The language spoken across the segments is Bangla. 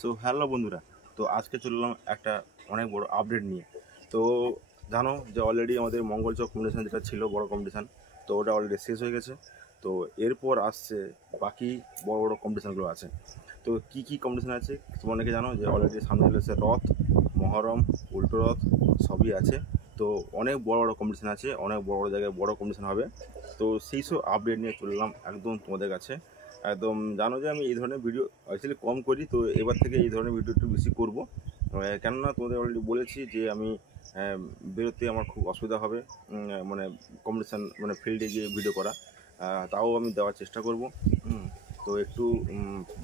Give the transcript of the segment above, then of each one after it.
সো হ্যালো বন্ধুরা, তো আজকে চললাম একটা অনেক বড় আপডেট নিয়ে। তো জানো যে অলরেডি আমাদের মঙ্গলচক কম্পিটিশান যেটা ছিল বড় কম্পিটিশান, তো ওটা অলরেডি শেষ হয়ে গেছে। তো এরপর আসছে বাকি বড় বড় কম্পিটিশানগুলো আছে। তো কি কি কম্পিটিশান আছে তোমরা অনেকে জানো যে অলরেডি সামনে চলে এসেছে রথ, মহরম, উল্টো রথ, সবই আছে। তো অনেক বড় বড় কম্পিটিশান আছে, অনেক বড় বড় জায়গায় বড় কম্পিটিশান হবে। তো সেই সব আপডেট নিয়ে চললাম একদম তোমাদের কাছে। একদম জানো যে আমি এই ধরনের ভিডিও অ্যাকচুয়ালি কম করি, তো এবার থেকে এই ধরনের ভিডিও একটু বেশি করবো। কেননা তোমাদের অলরেডি বলেছি যে আমি বেরোতে আমার খুব অসুবিধা হবে, মানে কম্পিটিশান মানে ফিল্ডে গিয়ে ভিডিও করা। তাও আমি দেওয়ার চেষ্টা করব। তো একটু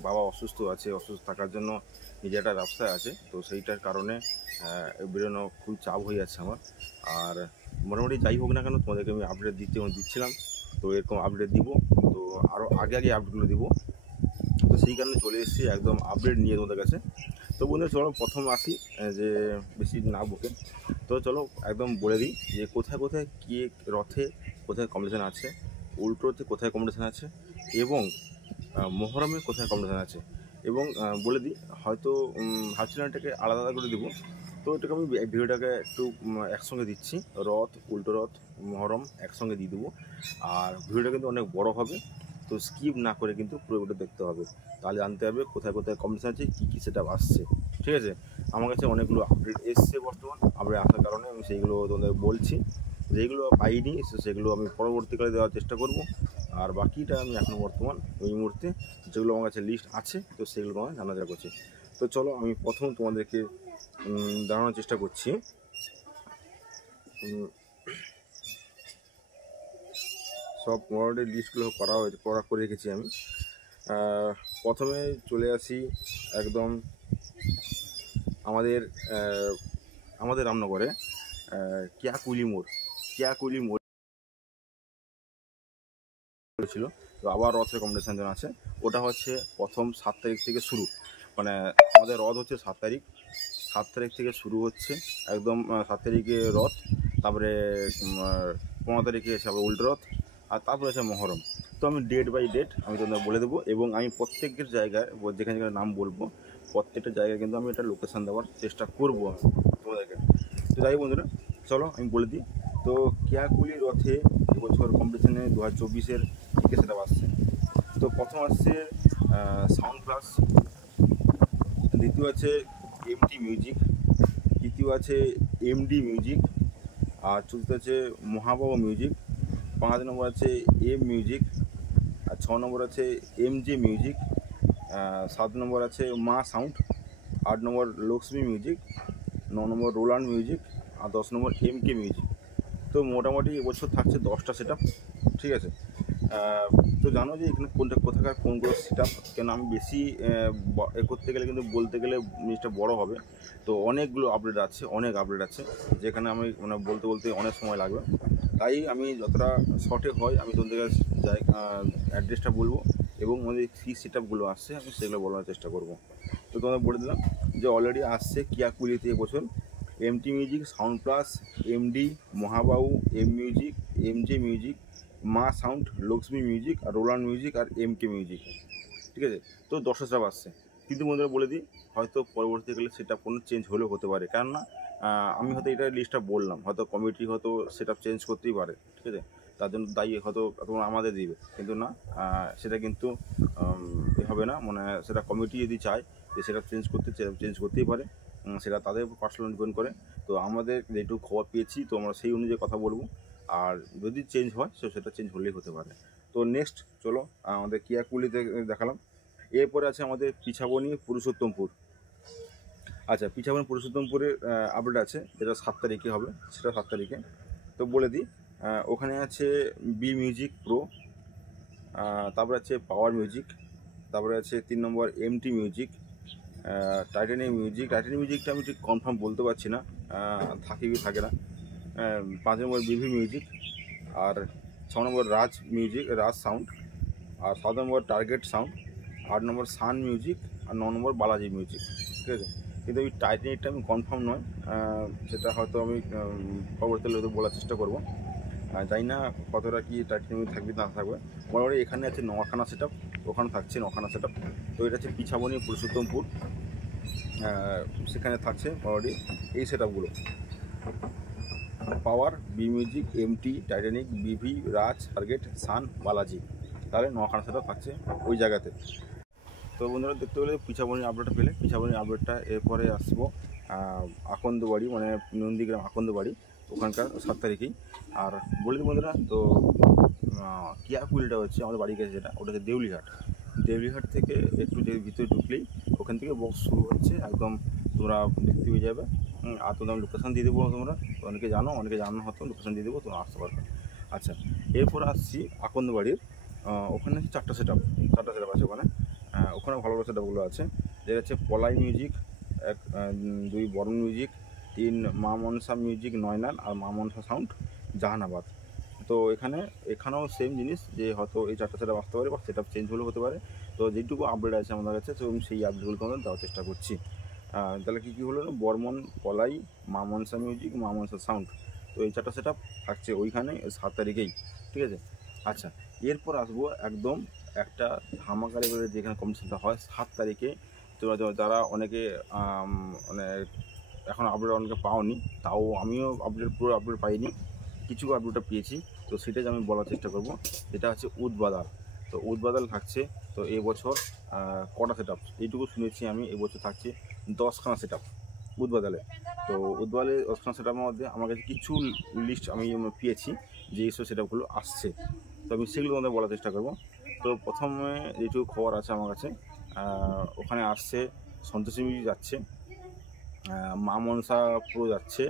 বাবা অসুস্থ আছে, অসুস্থ থাকার জন্য নিজে একটা ব্যবসায় আছে, তো সেইটার কারণে বেরোনো খুব চাপ হয়ে যাচ্ছে আমার। আর মোটামুটি যাই হোক না কেন তোমাদেরকে আমি আপডেট দিচ্ছিলাম, তো এরকম আপডেট দিব। তো আরও আগে আগে আপডেটগুলো দিব, তো সেই কারণে চলে এসেছি একদম আপডেট নিয়ে তোমাদের কাছে। তো বন্ধুরা চলো প্রথম আসি, যে বেশি না বকে, তো চলো একদম বলে দিই যে কোথায় কোথায় কী রথে কোথায় কম্পিটিশান আছে, উল্টো রথে কোথায় কম্পিটিশান আছে, এবং মহরমে কোথায় কম্পিটিশান আছে। এবং বলে দিই, হয়তো ভাবছিলাম এটাকে আলাদা আলাদা করে দিব, তো এটাকে আমি ভিডিওটাকে একটু একসঙ্গে দিচ্ছি। রথ, উল্টো রথ, মহরম একসঙ্গে দিয়ে দেবো। আর ভিডিওটা কিন্তু অনেক বড় হবে, তো স্কিপ না করে কিন্তু পুরো ভিডিও দেখতে হবে, তাহলে জানতে হবে কোথায় কোথায় কম্পিটিশান আছে, কী কী সেটা আসছে। ঠিক আছে, আমার কাছে অনেকগুলো আপডেট এসছে, বর্তমান আপডেট আসার কারণে আমি সেইগুলো তোমাদের বলছি। যেগুলো পাইনি সেগুলো আমি পরবর্তীকালে দেওয়ার চেষ্টা করব। আর বাকিটা আমি এখন বর্তমান ওই মুহূর্তে যেগুলো আমার কাছে লিস্ট আছে, তো সেগুলো আমার জানাজানা করছি। তো চলো আমি প্রথম তোমাদেরকে জানানোর চেষ্টা করছি। সব মোটামুটি লিস্টগুলো করে রেখেছি আমি। প্রথমে চলে আসি একদম আমাদের রামনগরে কিয়াকুলি মোড় ছিল। তো আবার রথের কম্পিটিশান যেন আছে, ওটা হচ্ছে প্রথম 7 তারিখ থেকে শুরু। মানে আমাদের রথ হচ্ছে 7 তারিখ থেকে শুরু হচ্ছে একদম। 7 তারিখে রথ, তারপরে 15 তারিখে এসে আবার উল্টো রথ, আর তারপরে আছে মহরম। তো আমি ডেট বাই ডেট আমি তোমাদের বলে দেবো, এবং আমি প্রত্যেকের জায়গায় যেখানে যেখানে নাম বলবো প্রত্যেকটা জায়গায় কিন্তু আমি একটা লোকেশান দেওয়ার চেষ্টা করবো আমি তোমাদেরকে। তো যাই বন্ধুরা, চলো আমি বলে দিই। তো কিয়াকুলি রথে এবছর কম্পিটিশানে 2024-এর থেকে সেটা আসছে। তো প্রথম আসছে সাউন্ড ক্লাস, দ্বিতীয় আছে এমটি মিউজিক, তৃতীয় আছে এমডি মিউজিক, আর চতুর্থ আছে মহাবাবা মিউজিক, 5 নম্বর আছে এম মিউজিক, আর 6 নম্বর আছে এমজে মিউজিক, 7 নম্বর আছে মা সাউন্ড, 8 নম্বর লক্ষ্মী মিউজিক, 9 নম্বর রোলান্ড মিউজিক, আর 10 নম্বর এমকে মিউজিক। তো মোটামুটি এবছর থাকছে 10টা সেট আপ। ঠিক আছে, তো জানো যে এখানে কোথাকার কোনগুলো সেট আপ, কেন আমি বেশি করতে গেলে কিন্তু বলতে গেলে জিনিসটা বড় হবে। তো অনেকগুলো আপডেট আছে যেখানে আমি মানে বলতে বলতে অনেক সময় লাগবে। তাই আমি যতটা শর্টে হয় আমি তোমাদের অ্যাড্রেসটা বলবো, এবং আমাদের কী সেট আপগুলো আসছে আমি সেগুলো বলার চেষ্টা করব। তো তোমাদের বলে দিলাম যে অলরেডি আসছে কিয়াকুলিতে এবছর MT music, sound plus, MD, Mahababu, M music, MJ music, Maa sound, Lakshmi music, আর রোলান্ড মিউজিক, আর এমকে মিউজিক। ঠিক আছে, তো 10টা সেট আসছে। কিন্তু বন্ধুরা বলে দিই, হয়তো পরবর্তীকালে সেটা কোনো চেঞ্জ হলেও হতে পারে, কেননা আমি হয়তো এটা লিস্টটা বললাম, হয়তো কমিটি হয়তো সেটা চেঞ্জ করতেই পারে। ঠিক আছে, তার জন্য দায়ী হয়তো তোমরা আমাদের দিবে, কিন্তু না, সেটা কিন্তু হবে না। মানে সেটা কমিটি যদি চায় যে সেটা চেঞ্জ করতেই পারে, সেটা তাদের পার্সোনাল ডিপেন্ড করে। তো আমাদের যেটুকু খবর পেয়েছি তো আমরা সেই অনুযায়ী কথা বলবো, আর যদি চেঞ্জ হয় সেটা চেঞ্জ হলেই হতে পারে। তো নেক্সট চলো আমাদের কিয়াকুলিতে দেখালাম। এরপরে আছে আমাদের পিছাবনি পুরুষোত্তমপুর। আচ্ছা, পিছাবনি পুরুষোত্তমপুরের আপডেট আছে, যেটা 7 তারিখে হবে, সেটা 7 তারিখে। তো বলে দিই, ওখানে আছে বি মিউজিক প্রো, তারপরে আছে পাওয়ার মিউজিক, তারপরে আছে 3 নম্বর এমটি মিউজিক, টাইটানিয়াম মিউজিকটা আমি ঠিক কনফার্ম বলতে পারছি না, থাকে কি থাকে না। 5 নম্বর বিভি মিউজিক, আর 6 নম্বর রাজ সাউন্ড, আর 7 নম্বর টার্গেট সাউন্ড, 8 নম্বর সান মিউজিক, আর 9 নম্বর বালাজি মিউজিক। ঠিক আছে, কিন্তু ওই টাইটানিকটা আমি কনফার্ম নয়, সেটা হয়তো আমি পরবর্তীকালে হয়তো বলার চেষ্টা করবো। জানি না কতটা কি টাইটানিক থাকবে না থাকবে। মোটামুটি এখানে আছে 9খানা সেট আপ, ওখানে থাকছে 9খানা সেট আপ। তো এটা হচ্ছে পিছাবনি পুরুষোত্তমপুর। সেখানে থাকছে অলরেডি এই সেটআপগুলো: পাওয়ার, বি মিউজিক, এমটি, টাইটানিক, বিভি, রাজ, টার্গেট, সান, বালাজি। তাহলে 9খানা সেটআপ থাকছে ওই জায়গাতে। তো বন্ধুরা দেখতে পেলে পিছাবনির আপডেটটা পেলে। পিছাবনির আপডেটটা এরপরে আসবো আকন্দবাড়ি, মানে নন্দীগ্রাম আকন্দবাড়ি, ওখানকার 7 তারিখেই। আর বলি বন্ধুরা, তো কিয়া কুইলটা হচ্ছে আমাদের বাড়ি কাছে, যেটা ওটা হচ্ছে দেউলিহাট। দেউলিহাট থেকে একটু যে ভিতরে ঢুকলেই ওখান থেকে বক্স শুরু হচ্ছে, একদম তোমরা দেখতে পেয়ে যাবে। আর তোমরা লোকেশান দিয়ে দেবো, তোমরা অনেকে জানো, অনেকে জানো হয়তো, লোকেশান দিয়ে দেবো, তোমরা আসতে পারবে। আচ্ছা, এরপর আসছি আকন্দবাড়ির। ওখানে 4টা সেটআপ আছে ওখানে। ওখানে ভালো ভালো সেটআপগুলো আছে, যেটা হচ্ছে পলাই মিউজিক, 2 বরণ মিউজিক, 3 মা মনসা মিউজিক নয়নাল, আর মা মনসা সাউন্ড জাহানাবাদ। তো এখানেও সেম জিনিস, যে হয়তো এই 4টা সেটআপ আসতে পারে বা সেটআপ চেঞ্জ হলেও হতে পারে। তো যেটুকু আপডেট আছে আমাদের কাছে, তো সেই আপডেটগুলো তোমাদের দেওয়ার চেষ্টা করছি। তাহলে কী হলো, বর্মন, পলাই, মা মনসা মিউজিক, মা মনসা সাউন্ড। তো এই 4টা সেটআপ থাকছে ওইখানে 7 তারিখেই, ঠিক আছে। আচ্ছা, এরপর আসবো একদম একটা ধামাকা লেভেলের যেখানে কম্পিটিশনটা হয় 7 তারিখে। তোমরা যারা অনেকে মানে এখন আপডেট অনেকে পাওনি, তাও আমিও পুরো আপডেট পাইনি, কিছু আপডেটটা পেয়েছি। তো সেটাই আমি বলার চেষ্টা করব। যেটা হচ্ছে উদবাদাল। তো উদবাদাল থাকছে, তো এবছর কটা সেটআপ এইটুকু শুনেছি আমি, এবছর থাকছে 10খানা সেটআপ উদবাদালে। তো উদবাদালে 10খানা সেটআপের মধ্যে আমার কাছে কিছু লিস্ট আমি পেয়েছি যে এইসব সেটআপগুলো আসছে, তো আমি সেগুলো তোমাদের বলার চেষ্টা করব। তো প্রথমে যেটুকু খবর আছে আমার কাছে, ওখানে আসছে সন্তোষী মিউজিক যাচ্ছে, মা মনসা প্রো যাচ্ছে,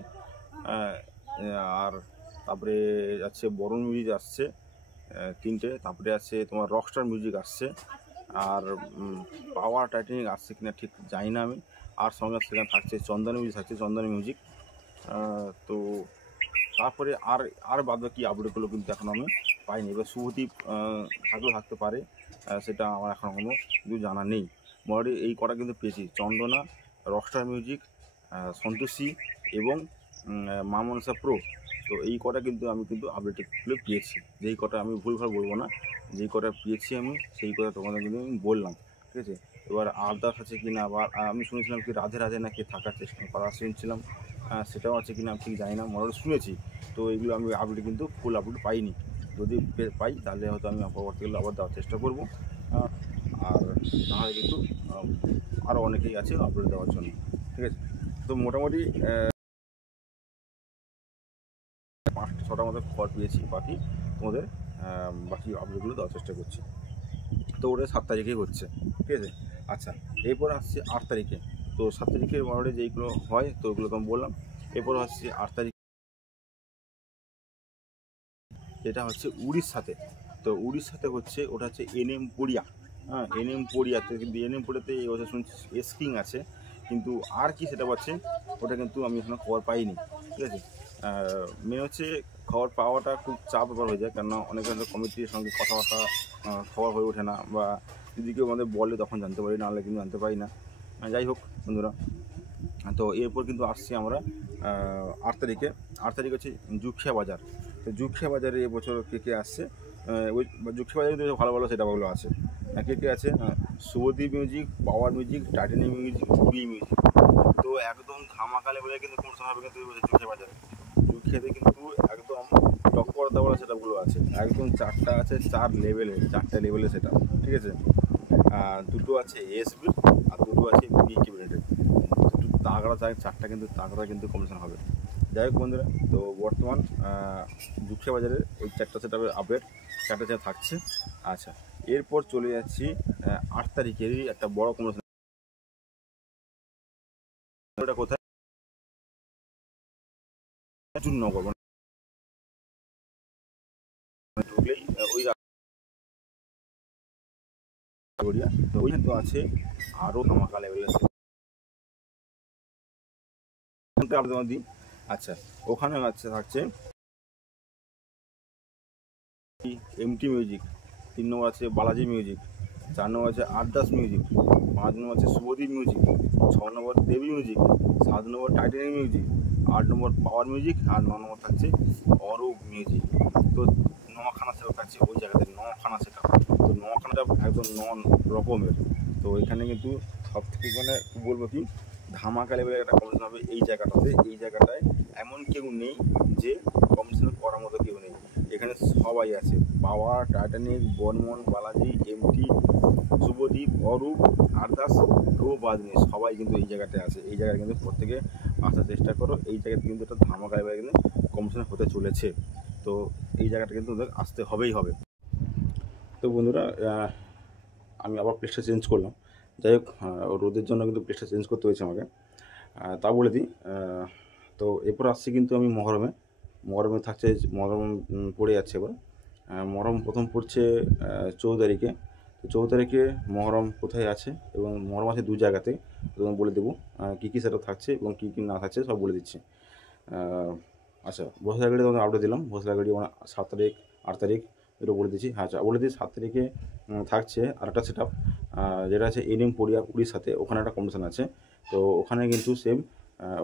আর তারপরে যাচ্ছে বরুণ মিউজিক আসছে 3টে, তারপরে আছে তোমার রকস্টার মিউজিক আসছে, আর পাওয়ার টাইটানিক আসছে কিনা ঠিক জানি না আমি। আর সঙ্গে সেখানে থাকছে চন্দন মিউজিক। তো তারপরে আর বাদ বাকি আপডেটগুলো কিন্তু এখন আমি পাইনি। এবার শুভদীপ থাকলেও থাকতে পারে, সেটা আমার এখন কোনো কিছু জানা নেই। মোটামুটি এই কটা কিন্তু পেয়েছি: চন্দনা, রকস্টার মিউজিক, সন্তোষী এবং মা মনসা প্রো। তো এই কটা কিন্তু আমি আপডেটগুলো পেয়েছি। যেই কটা আমি ভুলভাল বলবো না, যেই কটা পেয়েছি আমি সেই কটা তোমাদের কিন্তু আমি বললাম, ঠিক আছে। এবার আদার্স আছে কি না, বা আমি শুনেছিলাম কি রাধে নাকি থাকার চেষ্টা করা শুনছিলাম, সেটাও আছে কিনা ঠিক জানি না, মোটামুটি শুনেছি। তো এইগুলো আমি আপডেট কিন্তু ফুল আপডেট পাইনি। যদি পাই তাহলে হয়তো আমি পরবর্তীকালে আবার দেওয়ার চেষ্টা করবো। আর নাহলে কিন্তু আরও অনেকেই আছে আপডেট দেওয়ার জন্য, ঠিক আছে। তো মোটামুটি 5-6টার মতো খবর পেয়েছি, বাকি তোমাদের বাকি আপডেটগুলো দেওয়ার চেষ্টা করছি। তো ওটা 7 তারিখেই হচ্ছে, ঠিক আছে। আচ্ছা, এরপর আসছে 8 তারিখে। তো 7 তারিখের মোটামুটি যেইগুলো হয় তো ওগুলো তো আমি বললাম। এরপর আসছে 8 তারিখ, যেটা হচ্ছে উড়িষ্যাতে। তো উড়িষ্যাতে হচ্ছে ওটা হচ্ছে এনএম পোড়িয়া। এনএম পোড়িয়াতে, কিন্তু এনএম পোড়িয়াতে এই বছর শুনছি স্কিং আছে, কিন্তু আর কি সেটা পাচ্ছে ওটা কিন্তু আমি এখনো খবর পাইনি, ঠিক আছে। মেন হচ্ছে খবর পাওয়াটা খুব চাপ ব্যাপার হয়ে যায়, কেননা অনেক কমিটির সঙ্গে কথাবার্তা খবর হয়ে ওঠে না, বা যদি কেউ আমাদের বলে তখন জানতে পারি, নাহলে কিন্তু জানতে পারি না। যাই হোক বন্ধুরা, তো এরপর কিন্তু আসছি আমরা 8 তারিখে। 8 তারিখ হচ্ছে জুখিয়া বাজার। তো জুখিয়া বাজারে এবছর কে আসছে, ওই জুখিয়া বাজারে কিন্তু ভালো ভালো সেটআপগুলো আছে। কে আছে, Subhadeep music, power music, Titanic music, B music. তো একদম ধামাকা লেভেলে কিন্তু কম্পিটিশন হবে কিন্তু জুখিয়া বাজারে। জুখিয়াতে কিন্তু একদম টক্কর দেওয়ার সেটআপগুলো আছে, একদম 4টা আছে, 4টা লেভেলের সেটআপ, ঠিক আছে। 2টো আছে এসবি, আর 2টো আছে বি ক্যাবিনেটের। তাগড়া 4টা কিন্তু তাগড়া কিন্তু কম্পিটিশন হবে। যাই হোক বন্ধুরা, তো বর্তমান জুখিয়া বাজারের এই 4টা সেটআপের আপডেট, 4টা সেটআপ থাকছে। আচ্ছা, এরপর চলে যাচ্ছি 8 তারিখেরই একটা বড় কম্পিটিশন। ওটা কোথায়? নগর, মানে ঢুকলেই ওই তো ওই তো আছে আরও ধামাকা লেভেলের। আচ্ছা, ওখানে থাকছে এমটি মিউজিক, 3 নম্বর আছে বালাজি মিউজিক, 4 নম্বর আছে আরদাস মিউজিক, 5 নম্বর আছে শুভদীপ মিউজিক, 6 নম্বর দেবী মিউজিক, 7 নম্বর টাইটানিক মিউজিক, 8 নম্বর পাওয়ার মিউজিক, আর 9 নম্বর থাকছে অরূপ মিউজিক। তো 9খানা সেটআপ থাকছে ওই জায়গাতে, 9খানা সেটআপ। তো 9খানাটা একদম রকমের। তো এখানে কিন্তু সব থেকে মানে বলবো কি, ধামাকা লেভেলের একটা কম্পিটিশন হবে এই জায়গাটাতে। এই জায়গাটায় এমন কেউ নেই যে কম্পিটিশন করার মতো কেউ নেই, এখানে সবাই আছে। পাওয়ার, টাইটানিক, বর্মন, বালাজি, এমটি, শুভদীপ, অরূপ, আরদাস, কেউ বাদ নেই, সবাই কিন্তু এই জায়গাটায় আছে। এই জায়গায় কিন্তু প্রত্যেকে আসার চেষ্টা করো, এই জায়গাতে কিন্তু একটা ধামাকা লেভেলের কিন্তু কম্পিটিশন হতে চলেছে। তো এই জায়গাটা কিন্তু ওদের আসতে হবেই হবে। তো বন্ধুরা, আমি আবার প্লেসটা চেঞ্জ করলাম। যাই হোক, রোদের জন্য কিন্তু প্লেসটা চেঞ্জ করতে হয়েছে আমাকে। তা বলে দিই, তো এরপর আসছি কিন্তু আমি মহরমে থাকছে। মহরম পড়ে যাচ্ছে এবার। মহরম প্রথম পড়ছে 14 তারিখে। তো 14 তারিখে মহরম কোথায় আছে এবং মহরম আছে 2 জায়গাতে, তোমাকে বলে দেবো কী কী সেটা থাকছে এবং কী কী না থাকছে সব বলে দিচ্ছি। আচ্ছা, ভোসলাগাড়ি তোমাকে আপডেট দিলাম। ভোসলাগাড়ি 7 তারিখ, 8 তারিখ এটা বলে দিচ্ছি। হ্যাঁ, আচ্ছা বলে দিই, 7 তারিখে থাকছে আরেকটা সেট আপ, যেটা আছে এনএম পুরীর সাথে। ওখানে একটা কম্পিটিশান আছে। তো ওখানে কিন্তু সেম,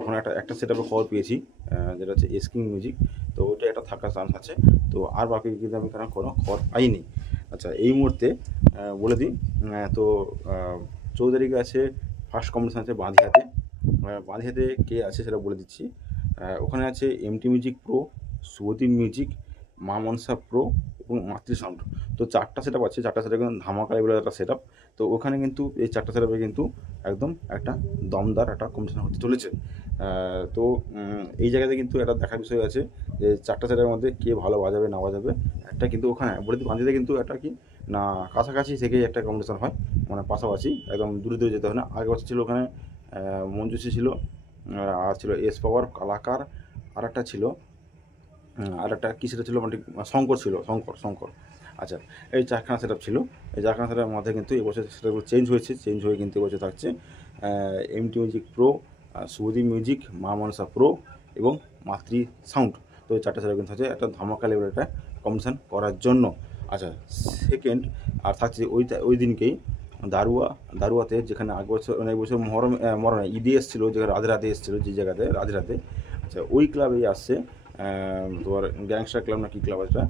ওখানে একটা সেট আপের খবর পেয়েছি, যেটা হচ্ছে এসকিং মিউজিক। তো ওইটা একটা থাকার চান্স আছে। তো আর বাকি কিন্তু আমি কোনো খবর পাইনি। আচ্ছা, এই মুহূর্তে বলে দিই, তো 14 তারিখে আছে ফার্স্ট কম্পিটিশান আছে বাঁধিয়াতে। বাঁধিয়াতে কে আছে সেটা বলে দিচ্ছি। ওখানে আছে MT music pro, Subhadeep music, Ma Manasa pro এবং মাতৃ সাউন্ড। তো 4টা সেট আপ আছে। 4টা সেট আপ কিন্তু ধামাকা লেভেলের একটা সেট আপ। তো ওখানে কিন্তু এই 4টা সেট আপে কিন্তু একদম একটা দমদার একটা কম্পিটিশন হতে চলেছে। তো এই জায়গাতে কিন্তু একটা দেখার বিষয় আছে যে 4টা সেট আপের মধ্যে কে ভালো বাজাবে না বাজাবে। একটা কিন্তু ওখানে বলে দিই, বাঁধিতে কিন্তু একটা কি না কাছাকাছি থেকেই একটা কম্পিটিশন হয়, মানে পাশাপাশি, একদম দূরে দূরে যেতে হয় না। আগের বছর ছিল ওখানে মঞ্জুশ্রী ছিল, আর ছিল এস পাওয়ার, কালাকার, আর একটা ছিল, আর একটা কী সেটা ছিল, মানে শঙ্কর ছিল, শঙ্কর। আচ্ছা, এই 4খানা সেট আপ ছিল। এই 4খানা সেট আপের মধ্যে কিন্তু এবছর সেটাগুলো চেঞ্জ হয়ে কিন্তু এবছর থাকছে MT music pro, Subhadeep music, Ma Manasa pro এবং মাতৃ সাউন্ড। তো এই 4টা সেট আপ কিন্তু থাকছে একটা ধামাকা লেভেলের একটা কম্পিটিশান করার জন্য। আচ্ছা, সেকেন্ড আর থাকছে ওই দিনকেই দারুয়াতে, যেখানে আগের বছর মানে এই বছর মহরম ঈদে এসেছিলো, যেখানে রাতে এসেছিলো, যে জায়গাতে রাতে। আচ্ছা, ওই ক্লাবেই আসছে তোমার গ্যাংস্টার ক্লাব না কী ক্লাব এটা,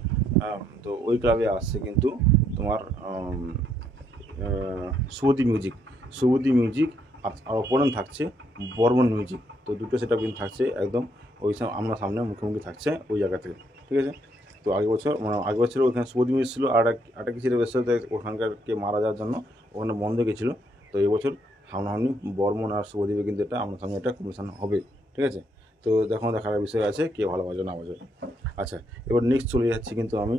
তো ওই ক্লাবে আসছে কিন্তু তোমার শুভদীপ মিউজিক আর অপরণ থাকছে বর্মন মিউজিক। তো দুটো সেটা কিন্তু থাকছে একদম ওই সামনে মুখোমুখি থাকছে ওই জায়গা থেকে, ঠিক আছে। তো আগের বছর ওখানে শুভদীপ মিউজিক ছিল, আর একটা কিছু ব্যবস্থা ওখানকার কে মারা যাওয়ার জন্য ওখানে বন্ধ গেছিলো। তো এবছর সামনাসামনি বর্মন আর শুভদীপে কিন্তু এটা সামনাসামনি একটা কম্পিটিশান হবে, ঠিক আছে। তো দেখার বিষয় আছে কে ভালো বাজে না বাজে। আচ্ছা, এবার নেক্সট চলে যাচ্ছি কিন্তু আমি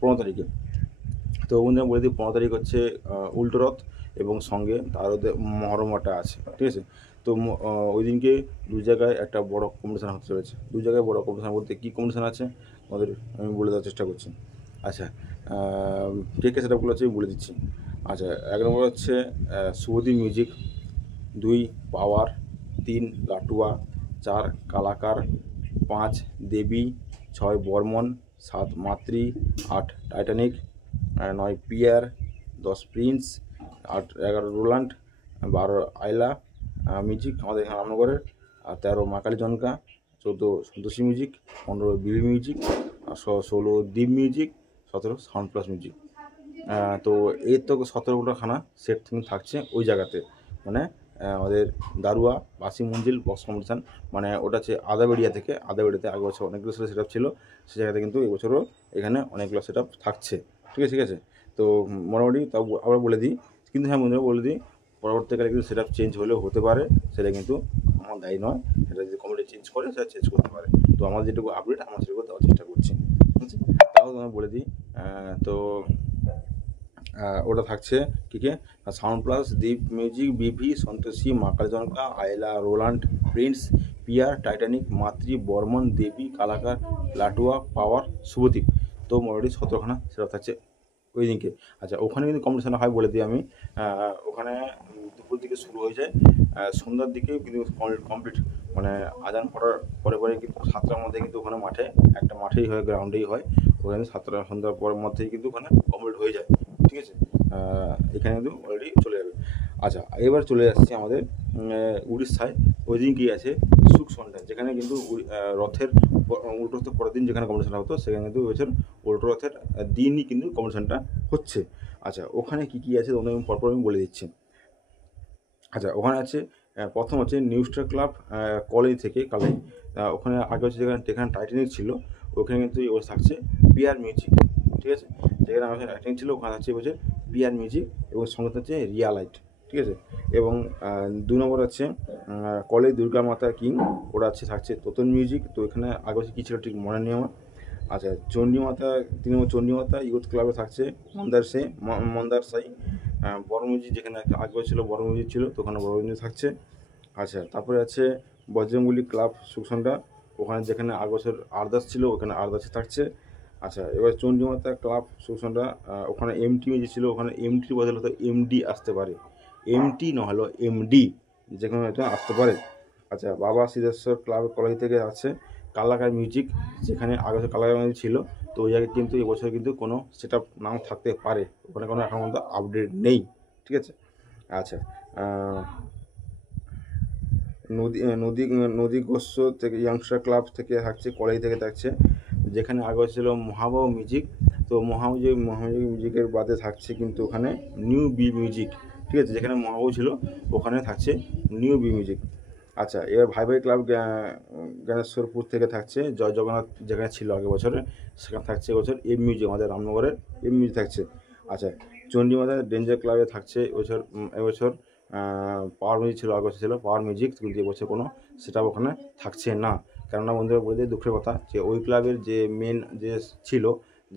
15 তারিখে। তো বন্ধুরা বলে দিই, 15 তারিখ হচ্ছে উল্টো রথ এবং সঙ্গে তার মহরমটা আছে, ঠিক আছে। তো ওই দিনকে 2 জায়গায় একটা বড় কম্পিটিশান হতে চলেছে। 2 জায়গায় বড় কম্পিটিশান বলতে কী কম্পিটিশান আছে আমাদের আমি বলে দেওয়ার চেষ্টা করছি। আচ্ছা, কে সেটআপগুলো আছে বলে দিচ্ছি। আচ্ছা, 1 নম্বর হচ্ছে শুভদীপ মিউজিক, 2 পাওয়ার, 3 লাটুয়া, 4 কালাকার, 5 দেবী, 6 বর্মন, 7 মাতৃ, 8 টাইটানিক, 9 পিয়ার, 10 প্রিন্স, 11 রোল্যান্ড, 12 আইলা মিউজিক আমাদের এখানে রামনগরের, আর 13 মাকালি জনকা, 14 সন্তোষী মিউজিক, 15 বিবি মিউজিক, আর 16 দ্বীপ মিউজিক, 17 সাউন্ড প্লাস মিউজিক। তো এর তো 17খানা সেট থাকছে ওই জায়গাতে, মানে আমাদের দারুয়া বাসি মঞ্জিল বক্স কম্পিটিশান, মানে ওটা হচ্ছে আদাবেড়িয়াতে। আগে বছর অনেকগুলো সেট আপ ছিল, সে জায়গাতে কিন্তু এবছরও এখানে অনেকগুলো সেট আপ থাকছে, ঠিক আছে। তো মোটামুটি তাও আবার বলে দিই, কিন্তু হ্যাঁ বন্ধুরা বলে দিই, পরবর্তীকালে কিন্তু সেট আপ চেঞ্জ হলেও হতে পারে, সেটা কিন্তু আমার দায়ী নয়। সেটা যদি কমিটি চেঞ্জ করে সেটা চেঞ্জ করতে পারে। তো আমার যেটুকু আপডেট আমরা সেটুকু দেওয়ার চেষ্টা করছি, ঠিক আছে। তাও তোমায় বলে দিই, তো ওটা থাকছে কী সাউন্ড প্লাস, দ্বীপ মিউজিক, বিভি, সন্তোষী, মাকাল জনকা, আয়লা, রোল্যান্ড, প্রিন্স, পিয়ার, টাইটানিক, মাতৃ, বর্মন, দেবী, কালাকার, লাটুয়া, পাওয়ার, শুভদীপ। তো মোটামুটি 17খানা সেটা থাকছে ওই দিনকে। আচ্ছা, ওখানে কিন্তু কম্পিটিশান হয় বলে দিই আমি। ওখানে দুপুর দিকে শুরু হয়ে যায়, সন্ধ্যার দিকে কিন্তু কমপ্লিট, মানে আজান পড়ার পরে কিন্তু 7টার মধ্যে কিন্তু ওখানে মাঠেই হয়, গ্রাউন্ডেই হয়। ওখানে 7টা সন্ধ্যার পরের মধ্যেই কিন্তু ওখানে কমপ্লিট হয়ে যায়, ঠিক আছে। এখানে কিন্তু অলরেডি চলে যাবে। আচ্ছা, এবার চলে যাচ্ছি আমাদের উড়িষ্যায়। ওই দিন কী আছে সুখ সন্ধ্যা, যেখানে কিন্তু রথের উল্টো রথের পরের দিন যেখানে কম্পিটিশানটা হতো, সেখানে কিন্তু এবছর উল্টো রথের দিনই কিন্তু কম্পিটিশানটা হচ্ছে। আচ্ছা, ওখানে কী আছে তোমাদের পরপর আমি বলে দিচ্ছি। আচ্ছা, ওখানে আছে প্রথম হচ্ছে নিউ স্টার ক্লাব কলেজ থেকে কালে, ওখানে আগে হচ্ছে যেখানে টাইটানিক ছিল ওখানে কিন্তু এবছর থাকছে পিআর মিউজিক, ঠিক আছে। যেখানে আমাদের টাইটানিক ছিল ওখানে থাকছে এবছর পিআর মিউজিক এবং সঙ্গে থাকছে রিয়া লাইট, ঠিক আছে। এবং 2 নম্বর আছে কলেজ দুর্গা মাতা কিং, ওরা থাকছে তোতন মিউজিক। তো এখানে আগে কী ছিল ঠিক মনে নেই আমার। আচ্ছা, চণ্ডীমাতা 3 নম্বর চণ্ডীমাতা ইউথ ক্লাবে থাকছে মন্দার সাই বড় মিউজিক, যেখানে আগে ছিল বড় মিউজিক ছিল, তো ওখানে বড় মিউজিক থাকছে। আচ্ছা, তারপরে আছে বজরংবলী ক্লাব সুখসন্ডা, ওখানে যেখানে আগবছর আরদাস ছিল ওখানে আরদাসে থাকছে। আচ্ছা, এবার চণ্ডীমাতা ক্লাব সুখসন্ডা, ওখানে এমটি মিউজিক ছিল, ওখানে এমটির বদলে হয়তো এমডি আসতে পারে, এমটি না হলো এমডি, যেখানে হয়তো আসতে পারে। আচ্ছা, বাবা সিদ্ধেশ্বর ক্লাব কলেজ থেকে আছে কালাকার মিউজিক, যেখানে আগে কালাকার মিউজিক ছিল, তো ওই জায়গায় কিন্তু এবছর কিন্তু কোনো সেট আপ নাও থাকতে পারে, ওখানে কোনো এখন পর্যন্ত আপডেট নেই, ঠিক আছে। আচ্ছা, নদী গোস্ব থেকে ইয়াংস্টার ক্লাব থেকে থাকছে কলেজ থেকে থাকছে, যেখানে আগে ছিল মহাবাহু মিউজিক, তো মিউজিকের বাদে থাকছে কিন্তু ওখানে নিউ বি মিউজিক, ঠিক আছে। যেখানে মহাবাহু ছিল ওখানে থাকছে নিউ বি মিউজিক। আচ্ছা, এবার ভাই ভাই ক্লাব জ্ঞানেশ্বরপুর থেকে থাকছে জয় জগন্নাথ, যেখানে ছিল আগের বছরে সেখানে থাকছে এবছর এম মিউজিক, আমাদের রামনগরের এম মিউজিক থাকছে। আচ্ছা, চণ্ডীমাতা ডেঞ্জার ক্লাবে থাকছে এবছর পাওয়ার মিউজিক ছিল, আগের বছর ছিল পাওয়ার মিউজিক, কিন্তু এবছর কোনো সেটা ওখানে থাকছে না। কেননা বন্ধুরা বলে দিয়ে দুঃখের কথা যে ওই ক্লাবের যে মেন যে ছিল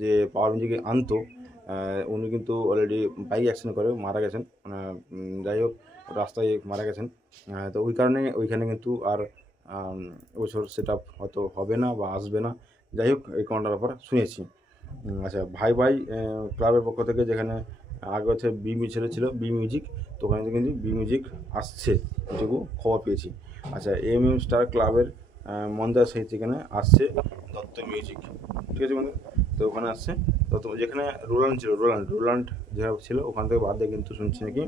যে পাওয়ার মিউজিকে আনতো, উনি কিন্তু অলরেডি বাইক অ্যাক্সিডেন্ট করে মারা গেছেন, যাই হোক রাস্তায় মারা গেছেন। তো ওই কারণে ওইখানে কিন্তু আর এবছর সেট আপ হয়তো হবে না বা আসবে না, যাই হোক এই কোনটার ব্যাপার শুনেছি। আচ্ছা, ভাই ভাই ক্লাবের পক্ষ থেকে যেখানে আগে হচ্ছে বি মিউজিক ছিল বি মিউজিক, তো ওখানে কিন্তু বি মিউজিক আসছে, এটুকু খবর পেয়েছি। আচ্ছা, এম স্টার ক্লাবের মন্দার সেই যেখানে আসছে দত্ত মিউজিক, ঠিক আছে বন্ধু। তো ওখানে আসছে দত্ত, যেখানে রোল্যান্ড যেটা ছিল ওখান থেকে বাদ দিয়ে কিন্তু শুনছি নাকি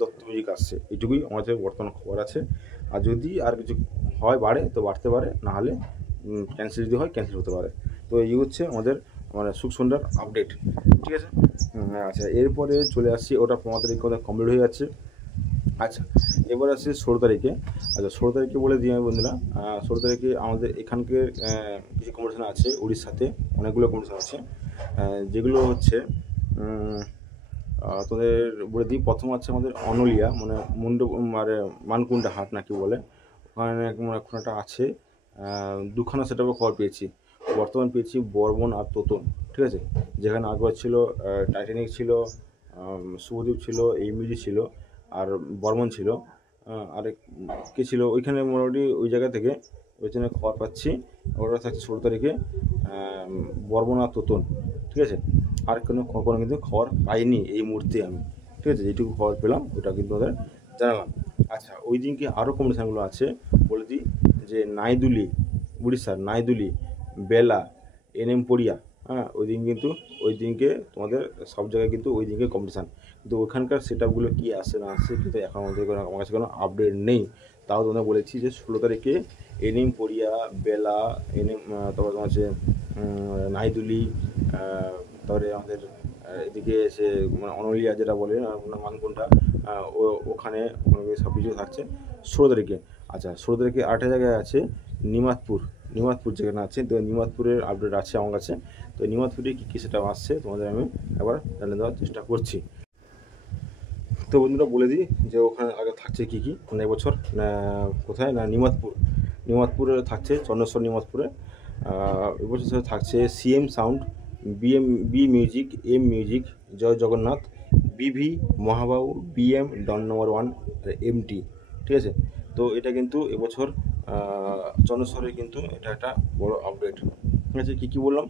দত্ত মিউজিক আসছে, এটুকুই আমাদের বর্তমান খবর আছে। আর যদি আর কিছু হয় বাড়ে তো বাড়তে পারে, না হলে ক্যান্সেল যদি হয় ক্যান্সেল হতে পারে। তো এই হচ্ছে আমাদের সুখসন্ডার আপডেট, ঠিক আছে। আচ্ছা, এরপরে চলে আসছি, ওটা 15 তারিখ কমপ্লিট হয়ে যাচ্ছে। আচ্ছা, এবার আসছি 16 তারিখে। আচ্ছা, 16 তারিখে বলে দিই আমি বন্ধুরা, 16 তারিখে আমাদের এখানকার কিছু কম্পিটিশান আছে, উড়িষ্যাতে অনেকগুলো কম্পিটিশান আছে, যেগুলো হচ্ছে তোদের বলে দিই। প্রথম আছে আমাদের অনলিয়া, মানে মানকুণ্ডা হাট নাকি বলে, ওখানে এখন একটা আছে, দুখানা সেটআপের খবর পেয়েছি, বর্তমান পেয়েছি বর্মন আর তোতন, ঠিক আছে। যেখানে আগে ছিল টাইটানিক ছিল, শুভদীপ ছিল, এই মিউজিক ছিল, আর বর্মন ছিল, আরেক কে ছিল ওইখানে, মোটামুটি ওই জায়গা থেকে ওই জন্য খবর পাচ্ছি ওটা থাকছে 16 তারিখে বর্মন আর তোতন, ঠিক আছে। আর কোনো কিন্তু খবর পাইনি এই মুহূর্তে আমি, ঠিক আছে। যেটুকু খবর পেলাম ওটা কিন্তু ওদের জানালাম। আচ্ছা, ওই দিনকে আরও কম্পিটিশানগুলো আছে বলে দিই, যে নাইদুলি উড়িষ্যার নাইদুলি, বেলা, এনএমপোরিয়া, ওই দিনকে তোমাদের সব জায়গায় কিন্তু ওই দিনকে কম্পিটিশান, কিন্তু ওখানকার সেট আপগুলো কী আসে না আসে কিন্তু এখন আমাদের আমার কাছে কোনো আপডেট নেই। তাও তোমাদের বলেছি যে 16 তারিখে এনএমপোরিয়া, বেলা, তারপর তোমার হচ্ছে নাইদুলি, তারপরে আমাদের এদিকে এসে মানে অনলিয়া যেটা বলে মানকুণ্ডা, ওখানে সব কিছু থাকছে 16 তারিখে। আচ্ছা, 16 তারিখে আরেকটা জায়গায় আছে নিমাতপুর যেখানে আছে, তো নিমাতপুরের আপডেট আছে আমার কাছে। তো নিমাতপুরে কী সেটা আসছে তোমাদের আমি একবার জানিয়ে দেওয়ার চেষ্টা করছি। তো বন্ধুরা বলে দিই যে ওখানে আগে থাকছে কী মানে এবছর কোথায় না নিমাতপুরে থাকছে, চন্দ্রেশ্বর নিমাতপুরে এবছর থাকছে CM sound, B music, M music, Joy Jagannath, BV, Mahabahu, BM, ডন নম্বর 1, এমটি, ঠিক আছে। তো এটা কিন্তু এবছর চন্দ্রেশ্বরের কিন্তু এটা একটা বড় আপডেট, ঠিক আছে। কী বললাম,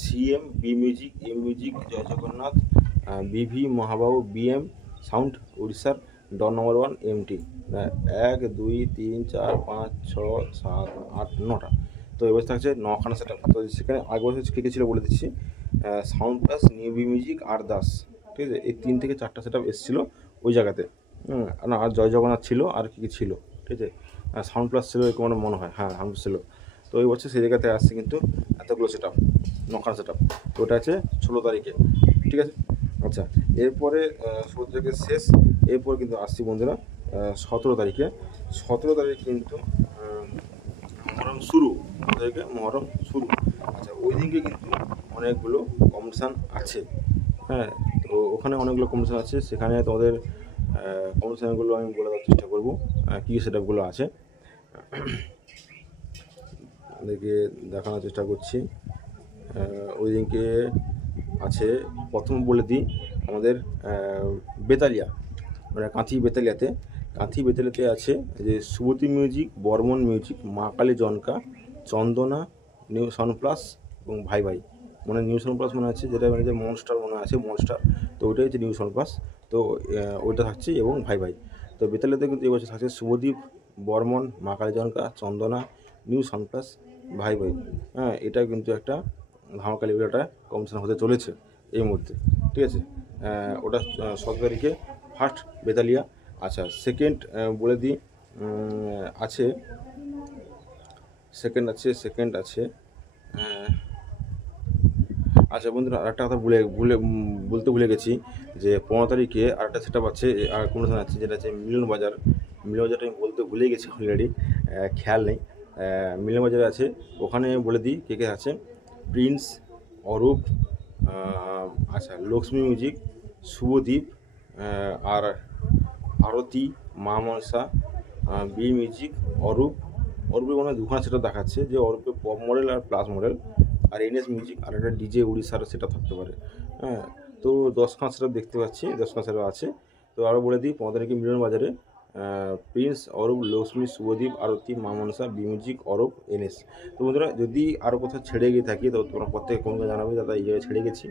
CM, B music, M music, Joy Jagannath, BV, Mahabahu, BM sound উড়িষ্যার, ডন নম্বর 1, এমটি, 1 2 3 4 5 6 7 8 9টা। তো এবছর থাকছে 9খানা সেট আপ। তো সেখানে আগে বছর কে ছিল বলে দিচ্ছি, sound plus, new B music, আর দাস, ঠিক আছে। এই 3 থেকে 4টা সেট আপ এসেছিলো ওই জায়গাতে, না আর জয় জগন্নাথ ছিল, আর কী ছিল, ঠিক আছে। সাউন্ড প্লাস ছিল এরকম আমার মনে হয়, সাউন্ড প্লাস ছিল। তো এই বছর সেই জায়গাতে আসছে কিন্তু এতগুলো সেট আপ, 9খানা সেট আপ। তো ওটা আছে 16 তারিখে, ঠিক আছে। আচ্ছা, এরপরে 16 তারিখে শেষ, এরপর কিন্তু আসছি বন্ধুরা 17 তারিখে 17 তারিখ কিন্তু মহরম শুরু, তারিখে মহরম শুরু। আচ্ছা, ওই দিনকে কিন্তু অনেকগুলো কম্পিটিশান আছে। হ্যাঁ, তো ওখানে অনেকগুলো কম্পিটিশান আছে, সেখানে তোমাদের কম্পিটিশানগুলো আমি বলে দেওয়ার চেষ্টা করবো কী সেটআপগুলো আছে, ওদেরকে দেখানোর চেষ্টা করছি। ওই দিনকে আছে, প্রথম বলে দিই আমাদের বেতালিয়া, মানে কাঁথি বেতালিয়াতে আছে যে সুবতী মিউজিক, বর্মন মিউজিক, মা কালী জনকা, চন্দনা, নিউ সাউন্ড প্লাস এবং ভাই ভাই। মানে নিউ সাউন্ড প্লাস মনে আছে, যেটা মানে যে মনস্টার মনে আছে, মনস্টার, তো ওইটাই হচ্ছে নিউ সাউন্ড প্লাস। তো ওইটা থাকছে এবং ভাই ভাই। তো বেতালিয়াতে কিন্তু এবছর থাকছে শুভদীপ, বর্মন, মা কালী জনকা, চন্দনা, নিউ সাউন্ড প্লাস, ভাই ভাই। হ্যাঁ, এটা কিন্তু একটা ধামাকা লেভেলের একটা কম্পিটিশান হতে চলেছে এই মুহূর্তে, ঠিক আছে। ওটা 17 তারিখে ফার্স্ট বেতালিয়া। আচ্ছা, সেকেন্ড বলে দিই, আছে সেকেন্ড আছে। আচ্ছা বন্ধুরা, আরেকটা কথা বলতে ভুলে গেছি, যে 15 তারিখে আরেকটা সেটআপ আছে, আর কম্পিটিশান আছে, যেটা হচ্ছে মিলন বাজারটা আমি বলতে ভুলে গেছি অলরেডি, খেয়াল নেই। মিলন বাজারে আছে, ওখানে বলে দিই কে কে আছে। প্রিন্স, অরূপ, আচ্ছা লক্ষ্মী মিউজিক, শুভদীপ, আর আরতি, মা মনসা, বি মিউজিক, অরূপের মনে হয় দুখানা সেটা দেখাচ্ছে, যে অরূপে পপ মডেল আর প্লাস মডেল, আর এনএস মিউজিক আর একটা ডিজে উড়িষ্যার সেটা থাকতে পারে। হ্যাঁ, তো 10খানা সেটা দেখতে পাচ্ছি, 10খানা সেটা আছে। তো আরও বলে দিই, 15 তারিখে মিলন বাজারে Prince, Arup, Lakshmi, Subhadeep, Arati, Ma Manasa, B music, Arup, NS. তো বন্ধুরা, যদি আরও কোথাও ছেড়ে গিয়ে থাকি তো তোমরা প্রত্যেকে কমকে জানাবে, দাদা এই জায়গায় ছেড়ে গেছি,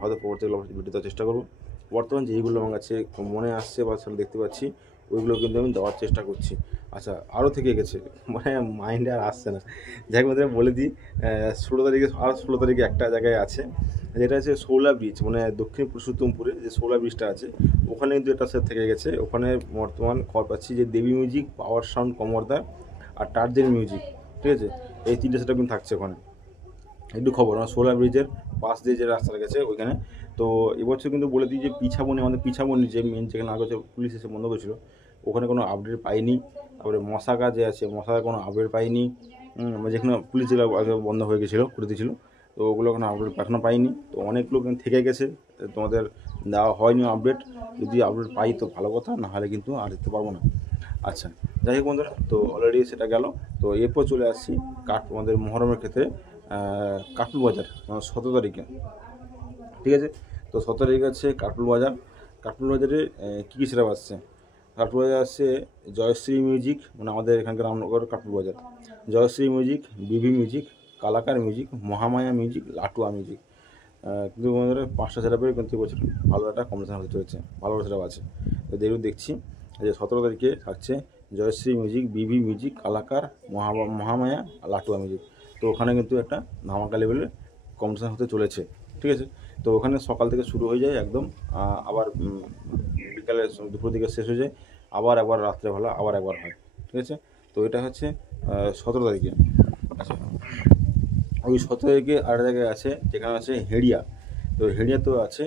হয়তো প্রত্যেকে ভিডিও দেওয়ার চেষ্টা করবো। বর্তমান যেইগুলো আমার কাছে মনে আসছে বা সেটা দেখতে পাচ্ছি, ওইগুলো কিন্তু আমি দেওয়ার চেষ্টা করছি। আচ্ছা, আরও থেকে গেছে, মানে মাইন্ডে আর আসছে না। যাই মধ্যে বলে দিই, 16 তারিখে একটা জায়গায় আছে, যেটা হচ্ছে শৌলা ব্রিজ, মানে দক্ষিণ পুরুষোত্তমপুরে যে শৌলা ব্রিজটা আছে, ওখানে কিন্তু একটা সেট থেকে গেছে। ওখানে বর্তমান খবর পাচ্ছি যে দেবী মিউজিক, পাওয়ার সাউন্ড কমরদা আর টার্জেন মিউজিক, ঠিক আছে, এই 3টে সেটআপ কিন্তু থাকছে ওখানে। একটু খবর, আমার শৌলা ব্রিজের পাশ দিয়ে যে রাস্তাটা গেছে ওইখানে। তো এবছর কিন্তু বলে দিই যে আমাদের পিছাবনি যে মেন, যেখানে আগে পুলিশ এসে বন্ধ করেছিল, ওখানে কোনো আপডেট পাইনি। তারপরে মশাকা যে আছে, মশাকা কোনো আপডেট পাইনি। যেখানে পুলিশ জেলা আগে বন্ধ হয়ে গেছিলো, করে দিয়েছিলো, তো ওগুলো কোনো আপডেট এখনও পাইনি। তো অনেক লোক থেকে গেছে, তোমাদের দেওয়া হয়নি আপডেট। যদি আপডেট পাই তো ভালো কথা, না হলে কিন্তু আর দিতে পারবো না। আচ্ছা, যাই হোক বন্ধুরা, তো অলরেডি সেটা গেল। তো এরপর চলে আসছি আমাদের মহরমের ক্ষেত্রে কাটুল বাজার, 17 তারিখে, ঠিক আছে। তো 17 তারিখে আছে কাটুল বাজারে কী কী সেটা আসছে। কাটুল বাজার আসছে জয়শ্রী মিউজিক, মানে আমাদের এখানকার রামনগর কাটুল বাজার, জয়শ্রী মিউজিক, বিভি music, Kalakar music, Mahamaya music, Latua music. কিন্তু আমাদের 5টা সেটআপের কিন্তু বছর ভালো একটা কম্পিটিশান হতে চলেছে, ভালো সেটআপ আছে। তো দেখছি যে 17 তারিখে থাকছে জয়শ্রী মিউজিক, বিভি মিউজিক, কালাকার, মহামায়া, লাটুয়া মিউজিক। তো ওখানে কিন্তু একটা ধামাকা লেভেলের কম্পিটিশান হতে চলেছে, ঠিক আছে। তো ওখানে সকাল থেকে শুরু হয়ে যায় একদম, আবার বিকালে দুপুর দিকে শেষ হয়ে যায়, একবার রাত্রেবেলা একবার হয়, ঠিক আছে। তো এটা হচ্ছে 17 তারিখে। আচ্ছা, ওই 17 তারিখে আর জায়গায় আছে, যেখানে আছে হেড়িয়া। তো হেড়িয়াতেও আছে,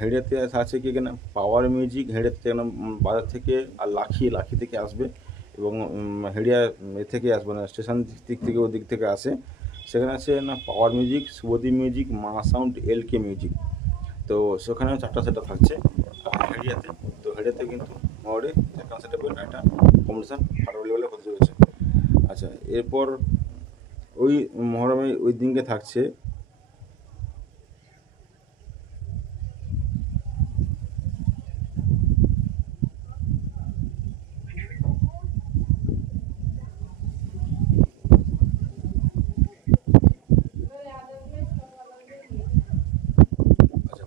হেড়িয়াতে আছে কি এখানে পাওয়ার মিউজিক, হেড়িয়াতে বাজার থেকে, আর লাখি থেকে আসবে, এবং হেড়িয়া থেকে আসবে না, স্টেশন দিক থেকে ওদিক থেকে আসে। সেখানে আছে না power music, Subhadip music, Maa sound, এলকে music. তো সেখানে 4টা সেটআপ থাকছে হেড়িয়াতে। তো হেড়িয়াতে কিন্তু মোটামুটি 4টা সেটআপের একটা কম্পিটিশান ভালো লেভেলে হতে চলেছে। আচ্ছা, এরপর ওই মহরমে ওই দিনকে থাকছে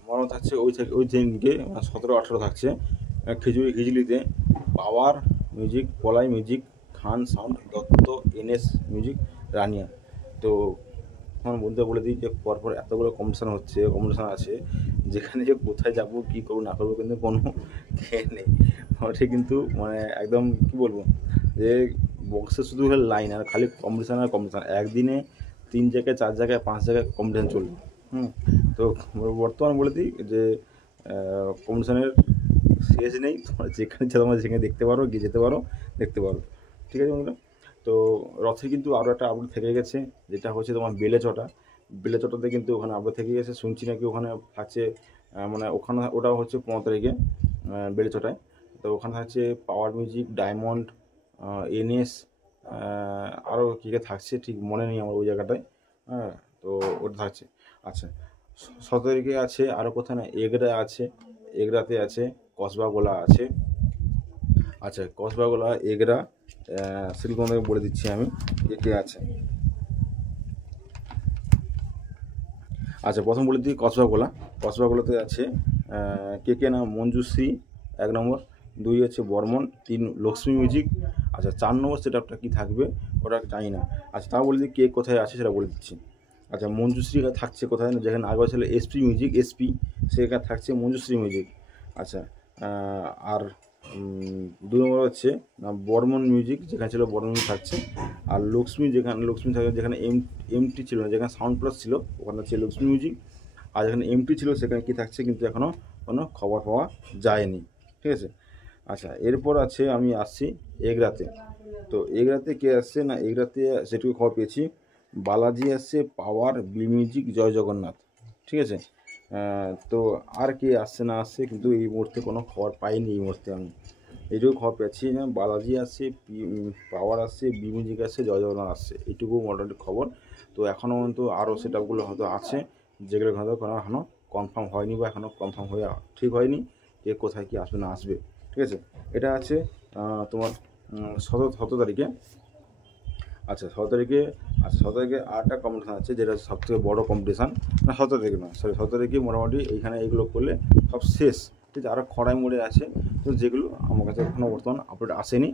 মহরম থাকছে ওই দিনকে 17-18 থাকছে খিচুড়িতে power music, Palai music, Khan sound, Dutta, NS music, Rania. তো আমার বন্ধুরা বলে দিই যে পরপর এতগুলো কম্পিটিশান আছে, যেখানে যে কোথায় যাবো, কী করবো না করবো, কিন্তু কোনো খেয়ে নেই ওটা, কিন্তু মানে একদম কী বলবো, যে বক্সে শুধু লাইন আর খালি কম্পিটিশান আর কম্পিটিশান, একদিনে 3 জায়গায় 4 জায়গায় 5 জায়গায় কম্পিটিশান চলবে। তো বর্তমানে বলে দিই যে কম্পিটিশানের শেষ নেই, তোমরা যেখানে ইচ্ছা তোমরা সেখানে দেখতে পারো, গিয়ে যেতে পারো, দেখতে পারো। ঠিক আছে বন্ধুরা? তো রথে কিন্তু আরও একটা আপডেট থেকে গেছে, যেটা হচ্ছে তোমার বেলেচটা। বেলেচটাতে কিন্তু ওখানে আপডেট থেকে গেছে, শুনছি নাকি ওখানে থাকছে মানে ওখানে ওটাও হচ্ছে 15 তারিখে বেলেচটায়। তো ওখানে থাকছে পাওয়ার মিউজিক, ডায়মন্ড, এনএস, আরও কী কী থাকছে ঠিক মনে নেই আমার ওই জায়গাটায়। হ্যাঁ, তো ওটা থাকছে। আচ্ছা, 17 তারিখে আছে আরও কোথায় না, এগরা আছে, এগরাতে আছে, কসবাগোলা আছে। আচ্ছা, কসবাগোলা, এগরা, সেগুলো তোমাদেরকে বলে দিচ্ছি আমি কে কে আছে। আচ্ছা, প্রথম বলে দিই কসবাগোলা। কসবাগোলাতে আছে কে কে না, মঞ্জুশ্রী 1 নম্বর, 2 হচ্ছে বর্মন, 3 লক্ষ্মী মিউজিক। আচ্ছা, 4 নম্বর সেটআপটা কী থাকবে ওটা জানি না। আচ্ছা, তাও বলে দিই কে কোথায় আছে সেটা বলে দিচ্ছি। আচ্ছা, মঞ্জুশ্রী থাকছে কোথায় না, যেখানে আগে ছিল এসপি মিউজিক, এসপি, সেখানে থাকছে মঞ্জুশ্রী মিউজিক। আচ্ছা, আর 2 নম্বর হচ্ছে বর্মন মিউজিক, যেখানে ছিল বর্মন মিউজিক থাকছে। আর লক্ষ্মী থাকে, যেখানে এমটি ছিল না, যেখানে সাউন্ড প্লাস ছিল ওখানে হচ্ছে লক্ষ্মী মিউজিক। আর যেখানে এমটি ছিল সেখানে কী থাকছে কিন্তু এখনও কোনো খবর পাওয়া যায়নি। ঠিক আছে? আচ্ছা, এরপর আছে আমি আসছি এগরাতে। তো এগরাতে কে আসছে না, এগরাতে সেটুকু খবর পেয়েছি, বালাজি আসছে, পাওয়ার, বি মিউজিক, জয় জগন্নাথ। ঠিক আছে? তো আর কে আসছে না আসছে কিন্তু এই মুহূর্তে কোনো খবর পাইনি। এই মুহূর্তে আমি এইটুকু খবর পেয়েছি না, বালাজি আসছে, পাওয়ার আসছে, বি মিউজিক আসছে, জয় জগন্নাথ আসছে, এইটুকু মোটামুটি খবর। তো এখনও পর্যন্ত আরও সেটআপগুলো হয়তো আছে, যেগুলো হয়তো কোনো এখনও কনফার্ম হয়নি বা এখনও কনফার্ম হয়ে ঠিক হয়নি কে কোথায় কী আসবে না আসবে। ঠিক আছে? এটা আছে তোমার 17 তারিখে। আচ্ছা, 17 তারিখে, আচ্ছা 17 তারিখে আরেকটা কম্পিটিশান আছে, যেটা হচ্ছে সবথেকে বড়ো কম্পিটিশান। না, 17 তারিখে নয়, সরি, 17 তারিখে মোটামুটি এইখানে এইগুলো করলে সব শেষ। ঠিক আছে? আরও খড়াই মোড়ে আছে, তো যেগুলো আমার কাছে এখনও বর্তমান আপডেট আসেনি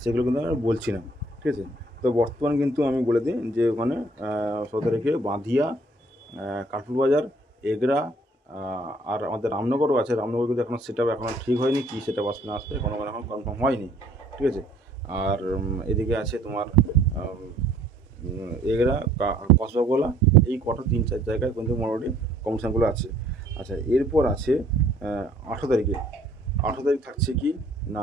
সেগুলো কিন্তু আমি বলছি না। ঠিক আছে? তো বর্তমান কিন্তু আমি বলে দিই যে ওখানে 17 তারিখে বাঁধিয়া, কাঠপুর বাজার, এগরা, আর আমাদের রামনগরও আছে। রামনগর কিন্তু এখনও সেটআপ এখনও ঠিক হয়নি, কী সেটআপ আসবে না আসবে কোনো এখন কনফার্ম হয়নি। ঠিক আছে? আর এদিকে আছে তোমার এগরা, কসবাগোলা, এই কটা 3-4 জায়গায় কিন্তু মোটামুটি কম্পিটিশানগুলো আছে। আচ্ছা, এরপর আছে 18 তারিখে। 18 তারিখ থাকছে কি না,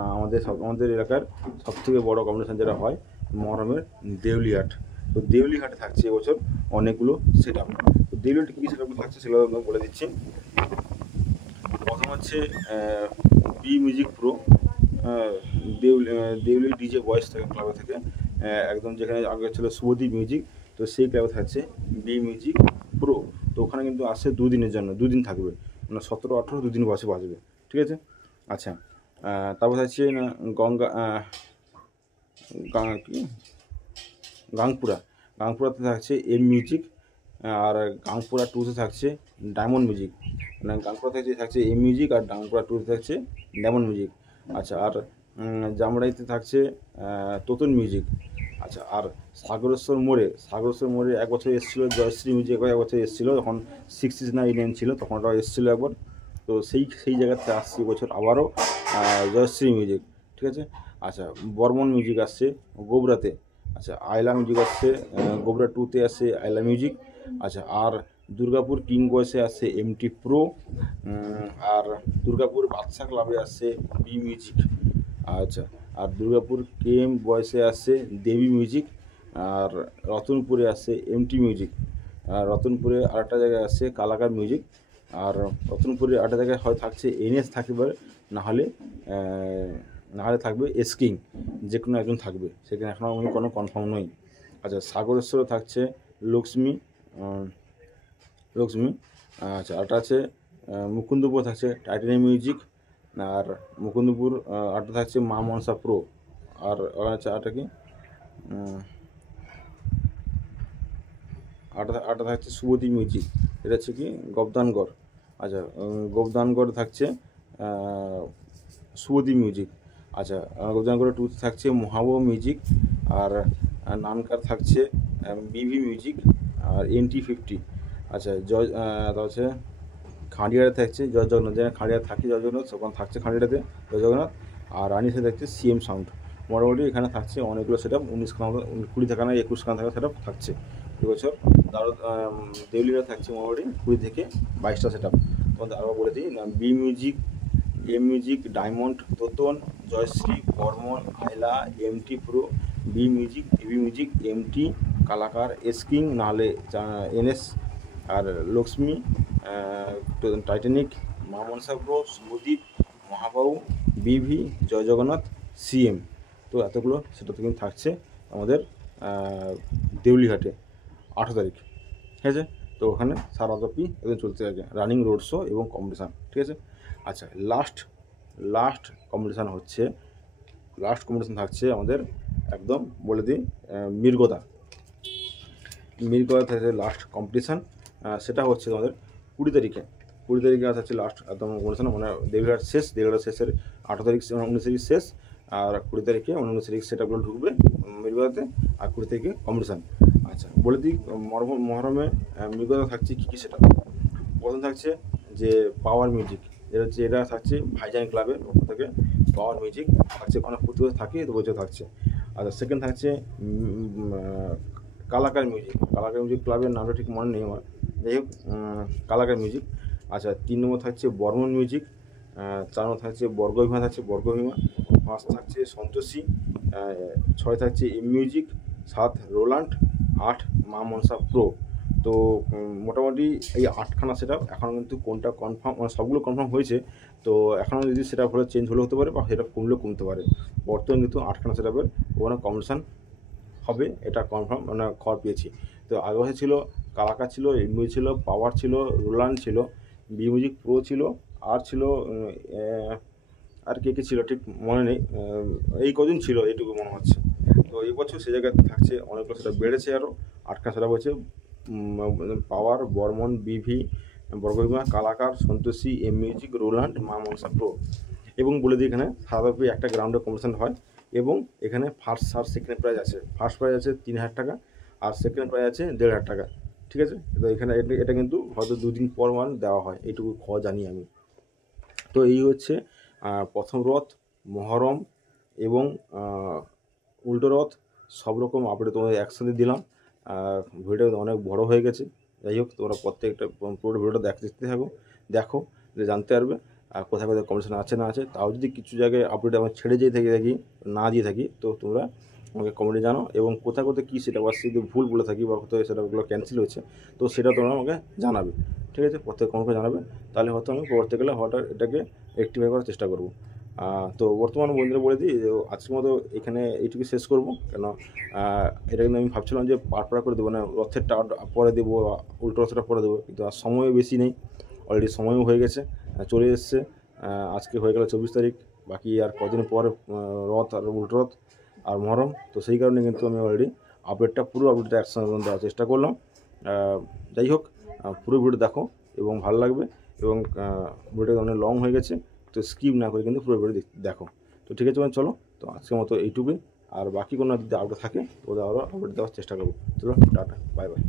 আমাদের এলাকার সবথেকে বড়ো কম্পিটিশান যেটা হয় মহরমের দেউলিহাট। তো দেউলিহাটে থাকছে এবছর অনেকগুলো সেটআপ। তো দেউলিহাটে কী সেটআপ থাকছে সেগুলো আমি বলে দিচ্ছি। প্রথম হচ্ছে B music pro, Deuli DJ voice থেকে ক্লাবে থেকে, একদম যেখানে আগে ছিল শুভদীপ মিউজিক, তো সেই ক্লাবে থাকছে বি মিউজিক প্রো। তো ওখানে কিন্তু আসছে 2 দিনের জন্য, 2 দিন থাকবে, মানে 17-18 2 দিন বসে বাজবে। ঠিক আছে? আচ্ছা, তারপর থাকছে না কি গাংপুরাতে থাকছে এম মিউজিক, আর গাংপুরা 2তে থাকছে ডায়মন্ড মিউজিক। মানে গাংপুরা থাকছে এম মিউজিক, আর গাংপুরা 2তে থাকছে ডায়মন্ড মিউজিক। আচ্ছা, আর জামরাইতে থাকছে তোতন মিউজিক। আচ্ছা, আর সাগরেশ্বর মোড়ে 1 বছর এসেছিলো জয়শ্রী মিউজিক, এক বছর এসেছিলো যখন 669 ছিল, তখন ওটা এসেছিলো একবার। তো সেই জায়গাতে আসছে বছর আবারও জয়শ্রী মিউজিক। ঠিক আছে? আচ্ছা, বর্মন মিউজিক আসছে গোবরাতে। আচ্ছা, আইলা মিউজিক আসছে গোবরা 2তে আসছে আইলা মিউজিক। আচ্ছা, আর দুর্গাপুর কিং বয়েসে আসছে এমটি প্রো, আর দুর্গাপুর বাদশা ক্লাবে আসছে বি মিউজিক। আচ্ছা, আর দুর্গাপুর কেএম বয়েসে আসছে দেবী মিউজিক, আর রতনপুরে আসছে এমটি মিউজিক, আর রতনপুরে আরেকটা জায়গায় আসছে কালাকার মিউজিক, আর রতনপুরে আরেকটা জায়গায় হয় থাকছে এনএস থাকবে, নাহলে থাকবে এসকিং, যে কোনো একজন থাকবে, সেখানে এখনও আমি কোনো কনফার্ম নই। আচ্ছা, সাগরেশ্বরে থাকছে লক্ষ্মী। আচ্ছা, আরেকটা আছে মুকুন্দপুর থাকছে টাইটানিয়াম মিউজিক, আর মুকুন্দপুর আরেকটা থাকছে মা মনসা প্রো, আর আচ্ছা আরেকটা কি আরেকটা থাকছে শুভদীপ মিউজিক, এটা হচ্ছে কি গবদানগড়। আচ্ছা, গবদানগড় থাকছে শুভদীপ মিউজিক। আচ্ছা, গবদানগড় 2তে থাকছে মহাবো মিউজিক, আর নানকার থাকছে বিভি মিউজিক, আর NT50। আচ্ছা, তা হচ্ছে খাঁড়িয়াতে থাকছে জয় জগন্নাথ, যেখানে খাঁড়িয়াতে থাকে জয় জগন্নাথ, তখন থাকছে খাঁড়িয়াতে জয় জগন্নাথ। আর রানিতে থাকছে সিএম সাউন্ড। মোটামুটি এখানে থাকছে অনেকগুলো সেটআপ, 19 থেকে না 21 খানা সেটআপ থাকছে এবছর। তারও দেউলিরা থাকছে মোটামুটি 20 থেকে 22টা সেটআপ। তোমাদের আরও বলে দিই না, B music M music, diamond, Totan, Joyshree, Barman, Aila, MT pro, B music, TV music, MT, Kalakar, S King, নাহলে এনএস, আর লক্ষ্মী, টাইটানিক, মা মনসা প্রো, শুভদীপ, মহাবাহু, বিভি, জয় জগন্নাথ, সিএম। তো এতগুলো সেটা তো কিন্তু থাকছে আমাদের দেউলিঘাটে 8 তারিখ, ঠিক আছে। তো ওখানে সারাব্যাপী একদম চলতে থাকে রানিং রোড শো এবং কম্পিটিশান, ঠিক আছে। আচ্ছা, লাস্ট কম্পিটিশান থাকছে আমাদের, একদম বলে দিই, মির্গদা থাকছে লাস্ট কম্পিটিশান। সেটা হচ্ছে আমাদের 20 তারিখে থাকছে লাস্ট একদম কম্পিটিশান, মানে দেবীঘাট শেষের 18 তারিখ 19 তারিখ শেষ, আর 20 তারিখে 19 তারিখ সেটাগুলো ঢুকবে মির্গদাতে, আর 20 তারিখে কম্পিটিশান। আচ্ছা, বলে দিই মহরমে মির্গদা থাকছে কী সেটা। প্রথম থাকছে যে পাওয়ার মিউজিক, এটা থাকছে ভাইজান ক্লাবের পক্ষ থেকে পাওয়ার মিউজিক থাকছে, অনেক প্রতি বছর থাকে, তো বছর থাকছে। আর সেকেন্ড থাকছে কালাকার মিউজিক ক্লাবের নামটা ঠিক মনে নেই আমার, যাই হোক কালাকার মিউজিক। আচ্ছা, 3 নম্বর থাকছে বর্মন মিউজিক, 4 নম্বর থাকছে বর্গভীমা, 5 থাকছে সন্তোষী, 6 থাকছে এম মিউজিক, 7 রোল্যান্ড, 8 মা মনসা প্রো। তো মোটামুটি এই 8খানা সেট আপ, এখন কিন্তু কোনটা কনফার্ম, মানে সবগুলো কনফার্ম হয়েছে, তো এখনও যদি সেটা হলে চেঞ্জ হলে হতে পারে, বা সেটা কমতে পারে। বর্তমানে কিন্তু 8খানা সেট আপের ওখানে কম্পিটিশান হবে, এটা কনফার্ম, মানে খবর পেয়েছি। তো আগে ছিল কালাকার ছিল, এমবি ছিল, পাওয়ার ছিল, রোল্যান্ড ছিল, বি মিউজিক প্রো ছিল, আর ছিল আর কে ছিল ঠিক মনে নেই, এই কদিন ছিল এইটুকু মনে হচ্ছে। তো এই বছর সে জায়গায় থাকছে অনেকগুলো সেটা বেড়েছে, আরও 8খানা সেটা হচ্ছে power, Barman, BV, Bargabhima, Kalakar, Santoshi, M music, Roland, Ma Manasa pro. এবং বলে দিই, এখানে সারাব্যাপী একটা গ্রাউন্ডে কম্পিটিশান হয়, এবং এখানে ফার্স্ট আর সেকেন্ড প্রাইজ আছে। ফার্স্ট প্রাইজ আছে 3000 টাকা, আর সেকেন্ড প্রাইজ আছে 1500 টাকা, ঠিক আছে। তো এখানে এটা কিন্তু হয়তো 2 দিন পর দেওয়া হয়, এইটুকু জানি আমি। তো এই হচ্ছে প্রথম রথ, মহরম এবং উল্টো রথ, সব রকম আপডেট তোমাদের একসাথে দিলাম। ভিডিওটা অনেক বড় হয়ে গেছে, যাই হোক তোমরা প্রত্যেকটা পুরো ভিডিওটা দেখো যে জানতে পারবে কোথায় কম্পিটিশন আছে না আছে। তাও যদি কিছু জায়গায় আপডেট আমার ছেড়ে না দিয়ে থাকি, তো তোমরা আমাকে কমেন্টে জানো, এবং কোথায় কী সেটা বা যদি ভুল বলে থাকি, বা কোথায় সেটাগুলো ক্যান্সেল হয়েছে, তো সেটা তোমরা আমাকে জানাবে, ঠিক আছে। প্রত্যেক কমেন্টে জানাবে, তাহলে হয়তো আমি পরবর্তীকালে এটাকে রেকটিফাই করার চেষ্টা করবো। তো বর্তমান বন্ধুরা বলে দিই, আজকের মতো এখানে এইটুকু শেষ করবো, কেন এটা কিন্তু আমি ভাবছিলাম যে পার করে দেবো, না রথেরটা পরে দেবো, উল্টো রথটা পরে দেবো, কিন্তু আর সময়ও বেশি নেই, অলরেডি সময়ও হয়ে গেছে, চলে এসছে। আজকে হয়ে গেল 24 তারিখ, বাকি আর কদিন পরে রথ, আর উল্টো রথ, আর মহরম। তো সেই কারণে কিন্তু আমি অলরেডি পুরো আপডেটটা একসঙ্গে দেওয়ার চেষ্টা করলাম। যাই হোক, পুরো ভিডিও দেখো এবং ভালো লাগবে, এবং ভিডিওটা অনেক লং হয়ে গেছে, তো স্কিপ না করে কিন্তু পুরো ভিডিও দেখো। তো ঠিক আছে, চলো, তো আজকের মতো এইটুকুই, আর বাকি কোনো যদি আপডেট থাকে ওদের আরও আপডেট দেওয়ার চেষ্টা করবো। চলো, টাটা, বাই বাই।